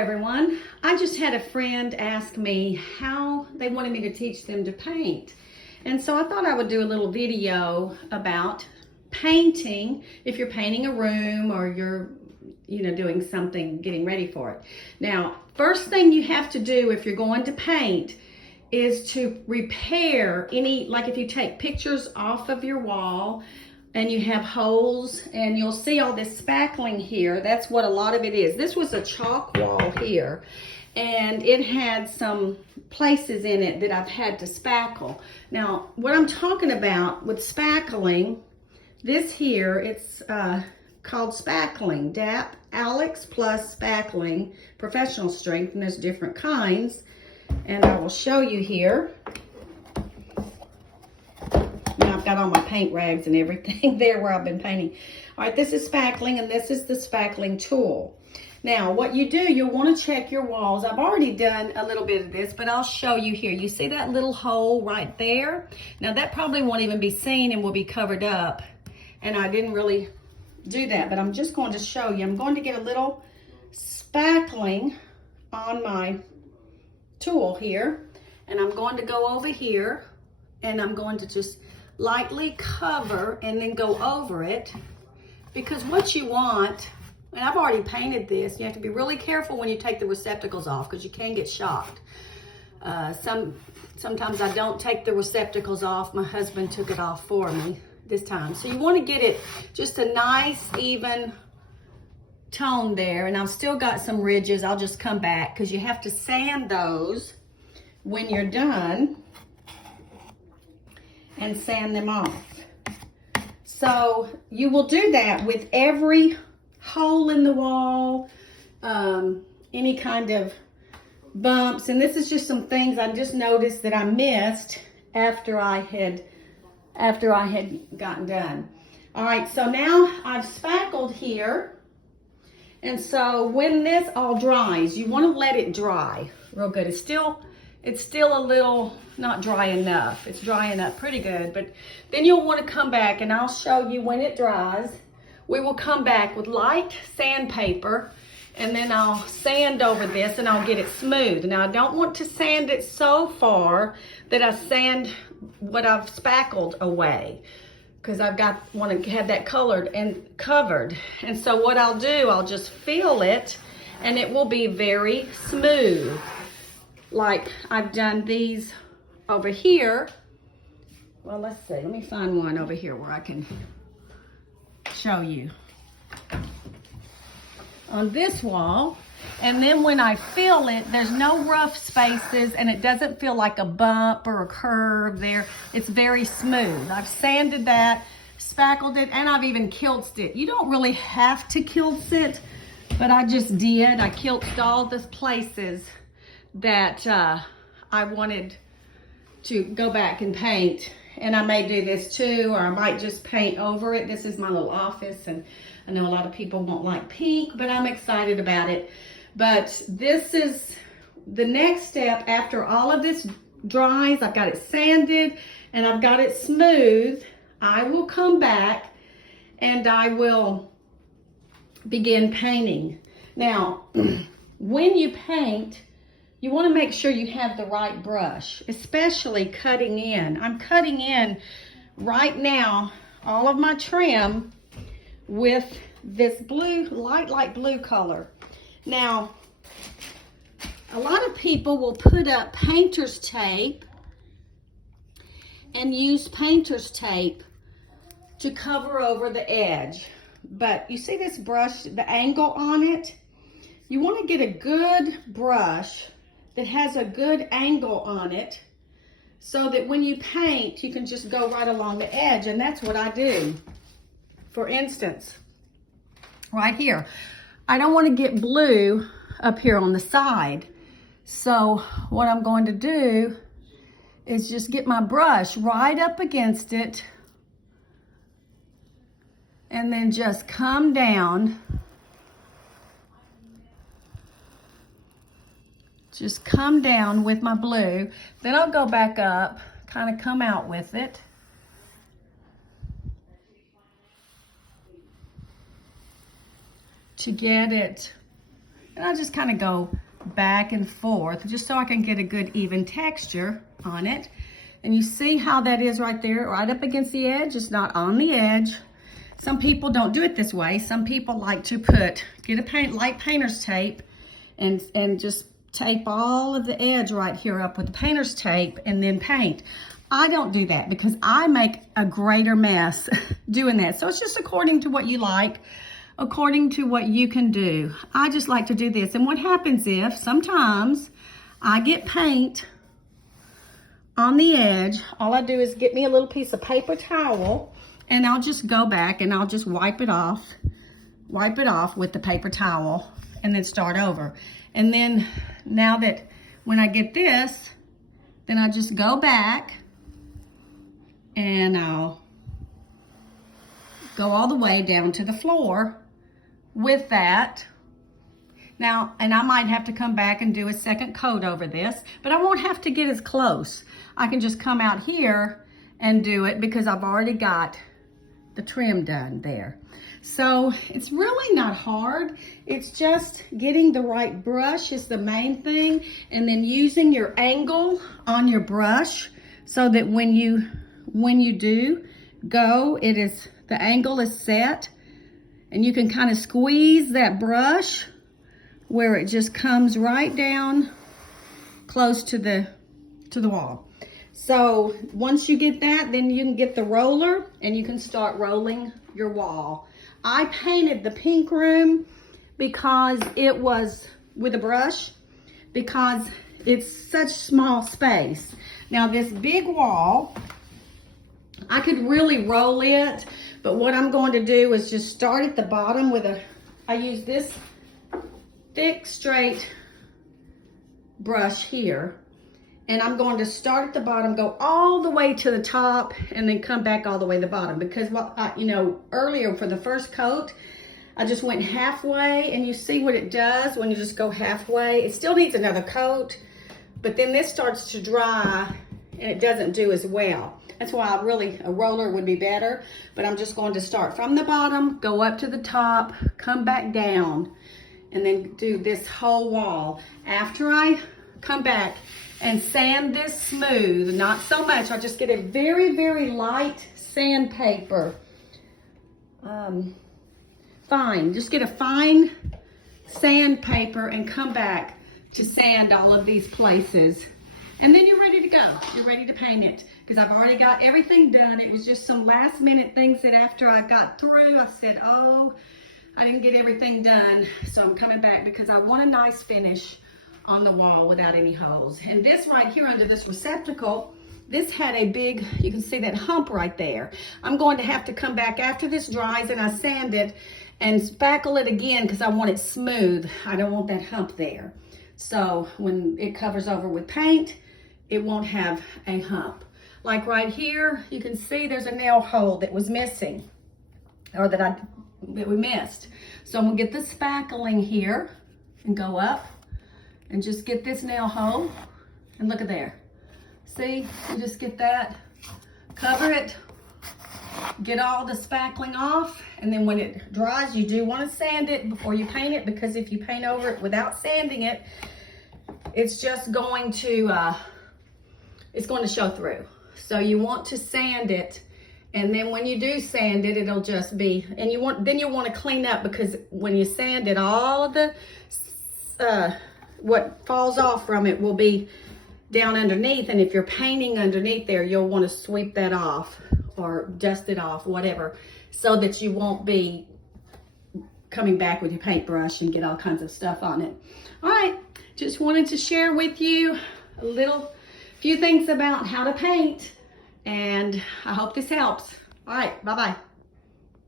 everyone. I just had a friend ask me how they wanted me to teach them to paint. And so I thought I would do a little video about painting if you're painting a room or you're doing something, getting ready for it. Now, first thing you have to do if you're going to paint is to repair any, like if you take pictures off of your wall and you have holes and you'll see all this spackling here. That's what a lot of it is. This was a chalk wall here and it had some places in it that I've had to spackle. Now, what I'm talking about with spackling, this here, it's called spackling, DAP Alex Plus Spackling, professional strength, and there's different kinds. And I will show you here. Now I've got all my paint rags and everything there where I've been painting. All right, this is spackling and this is the spackling tool. Now what you do, you'll want to check your walls. I've already done a little bit of this, but I'll show you here. You see that little hole right there? Now that probably won't even be seen and will be covered up. And I didn't really do that, but I'm just going to show you. I'm going to get a little spackling on my tool here, and I'm going to go over here and I'm going to just lightly cover and then go over it, because what you want, and I've already painted this, you have to be really careful when you take the receptacles off because you can get shocked. Sometimes I don't take the receptacles off. My husband took it off for me this time. So you want to get it just a nice even tone there, and I've still got some ridges. I'll just come back because you have to sand those when you're done and sand them off. So you will do that with every hole in the wall, any kind of bumps, and this is just some things I just noticed that I missed after I had gotten done. All right, so now I've spackled here. And so when this all dries, you want to let it dry real good. It's still a little not dry enough. It's drying up pretty good, but then you'll want to come back and I'll show you when it dries. We will come back with light sandpaper and then I'll sand over this and I'll get it smooth. Now I don't want to sand it so far that I sand what I've spackled away, because want to have that colored and covered. And so what I'll do, I'll just feel it and it will be very smooth. Like I've done these over here. Well, let's see, let me find one over here where I can show you. On this wall, and then when I feel it, there's no rough spaces and it doesn't feel like a bump or a curve there. It's very smooth. I've sanded that, spackled it, and I've even kilted it. You don't really have to kilt it, but I just did. I kilted all the places that I wanted to go back and paint. And I may do this too, or I might just paint over it. This is my little office, and I know a lot of people won't like pink, but I'm excited about it. But this is the next step after all of this dries. I've got it sanded and I've got it smooth. I will come back and I will begin painting. Now, when you paint, you want to make sure you have the right brush, especially cutting in. I'm cutting in right now all of my trim with this blue, light blue color. Now, a lot of people will put up painter's tape and use painter's tape to cover over the edge. But you see this brush, the angle on it? You want to get a good brush that has a good angle on it so that when you paint, you can just go right along the edge, and that's what I do. For instance, right here, I don't want to get blue up here on the side. So what I'm going to do is just get my brush right up against it and then just come down. Just come down with my blue. Then I'll go back up, kind of come out with it. To get it And I just kind of go back and forth just so I can get a good even texture on it. And you see how that is right there, right up against the edge. It's not on the edge. Some people don't do it this way. Some people like to get a light painter's tape and just tape all of the edge right here up with the painter's tape and then paint. I don't do that because I make a greater mess doing that. So it's just according to what you like, according to what you can do. I just like to do this. And what happens if sometimes I get paint on the edge, all I do is get me a little piece of paper towel and I'll just go back and I'll just wipe it off with the paper towel and then start over. And then now that when I get this, then I just go back and I'll go all the way down to the floor with that. Now, and I might have to come back and do a second coat over this, but I won't have to get as close. I can just come out here and do it because I've already got the trim done there. So it's really not hard. It's just getting the right brush is the main thing, and then using your angle on your brush so that when you do go, the angle is set, and you can kind of squeeze that brush where it just comes right down close to the wall. So once you get that, then you can get the roller and you can start rolling your wall. I painted the pink room because it was with a brush because it's such small space. Now this big wall, I could really roll it, but what I'm going to do is just start at the bottom I use this thick, straight brush here. And I'm going to start at the bottom, go all the way to the top, and then come back all the way to the bottom. Because, earlier for the first coat, I just went halfway, and you see what it does when you just go halfway. It still needs another coat, but then this starts to dry, and it doesn't do as well. That's why a roller would be better. But I'm just going to start from the bottom, go up to the top, come back down, and then do this whole wall. After I come back and sand this smooth, not so much, I'll just get a very, very light sandpaper. Fine, just get a fine sandpaper and come back to sand all of these places. And then you're ready to go. You're ready to paint it because I've already got everything done. It was just some last minute things that after I got through, I said, oh, I didn't get everything done. So I'm coming back because I want a nice finish on the wall without any holes. And this right here under this receptacle, this had a big, you can see that hump right there. I'm going to have to come back after this dries and I sand it and spackle it again because I want it smooth. I don't want that hump there. So when it covers over with paint, it won't have a hump. Like right here, you can see there's a nail hole that was missing, or that we missed. So I'm gonna get the spackling here and go up and just get this nail hole, and look at there. See, you just get that, cover it, get all the spackling off, and then when it dries, you do want to sand it before you paint it, because if you paint over it without sanding it, it's just going to, it's going to show through. So you want to sand it, and then when you do sand it, it'll just be, and you want to clean up, because when you sand it, all of the, what falls off from it will be down underneath, and if you're painting underneath there, you'll want to sweep that off or dust it off, whatever, so that you won't be coming back with your paintbrush and get all kinds of stuff on it. All right, just wanted to share with you a few things about how to paint, and I hope this helps. All right, bye-bye.